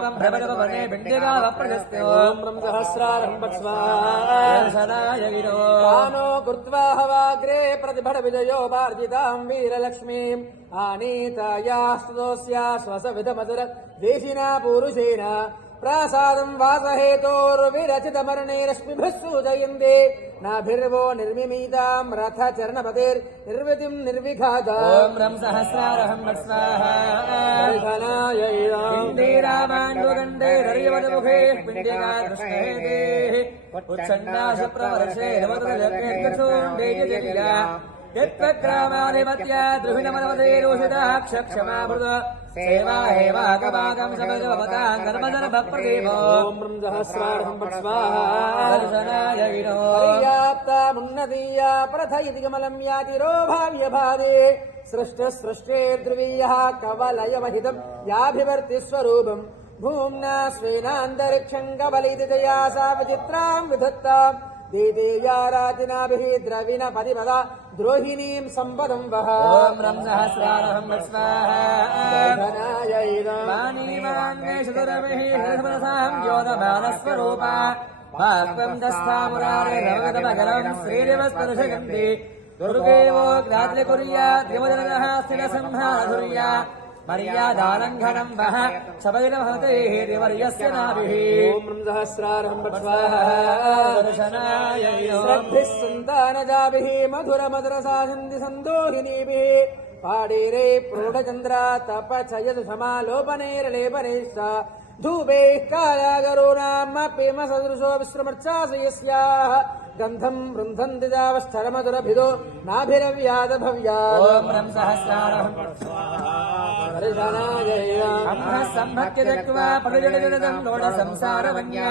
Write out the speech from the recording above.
भ्रमणवने भिण्डिकावप्रशस्त्यो ब्रह्म सहस्रारम्भस्वाशनाय गिरो आनो कृत्वा हवाग्रे प्रतिभट विजयो वार्जिताम् वीरलक्ष्मीम् आनीतायास्तुतोऽस्या स्वसविधमधुर देशिना पूरुषेण प्रासादम् वासहेतोर्विरचितमरणैरश्मिभिः सूचयन्ते नाभिर्वो निर्मिमीताम् रथचरणपतेर्निर्वृतिम् निर्विघाता ॐ रं सहस्रारहं वत्स्वाहाय इन्दीरामाण्डुगण्डैरर्यवदमुखे पिण्डिका कृष्णेः उत्सन्नाशप्रवर्षे नवदलभ्यर्गसोण्डेजलिला यत्प्रक्रामाधिपत्या द्रुहिणमनवधेरोषिताक्षक्षमाभृत सेवा हेवागवागं समजवतां कर्मजनभप्रदेवो ॐ सहस्रारहं वत्स्वाहाय गिरो पर्याप्तामुन्नतीया प्रथयति कमलं यातिरो भाव्यभादे सृष्टे ध्रुवीयः कवलयवहितं याभिवर्ति स्वरूपम् भूम्ना स्वेनान्तरिक्षं कवलितया सा विचित्रां विधत्ताम् देदेया राजनाभिः द्रविण परिपदा द्रोहिणीं सम्पदं वह ॐ रं सहस्रारहं वत्स्वाहाय वाणीवाङ्गेशुरमिः हृदमनसां योधमानस्वरूपा भाक्वं दस्तामुरारे रवगतमगरं श्रीदेवस्पर्शगन्धि दुर्गेवो ग्रात्रिकुर्या त्रिमदनः स्थिरसंहारधुर्या मर्यादालङ्घनं वः शबैरभवतेः रिवर्यस्य नाभिः ॐ सहस्रारहं वत्स्वाहाय श्रद्धिः सन्तानजाभिः मधुरमधुरसासन्ति सन्दोहिनीभिः पाडेरे प्रोढचन्द्रा तपचयतु समालोपनैर्लेपनैश्च धूपैः कायागरूणामपि सदृशो विश्रमर्चासु यस्याः गन्धम् वृन्धन्ति जावस्थरमधुरभिदो नाभिरव्यादभव्या ॐ रं सहस्रारहं हरिशनाय सम्भक्य दत्त्वा पदजडजडदं लोड संसारवन्या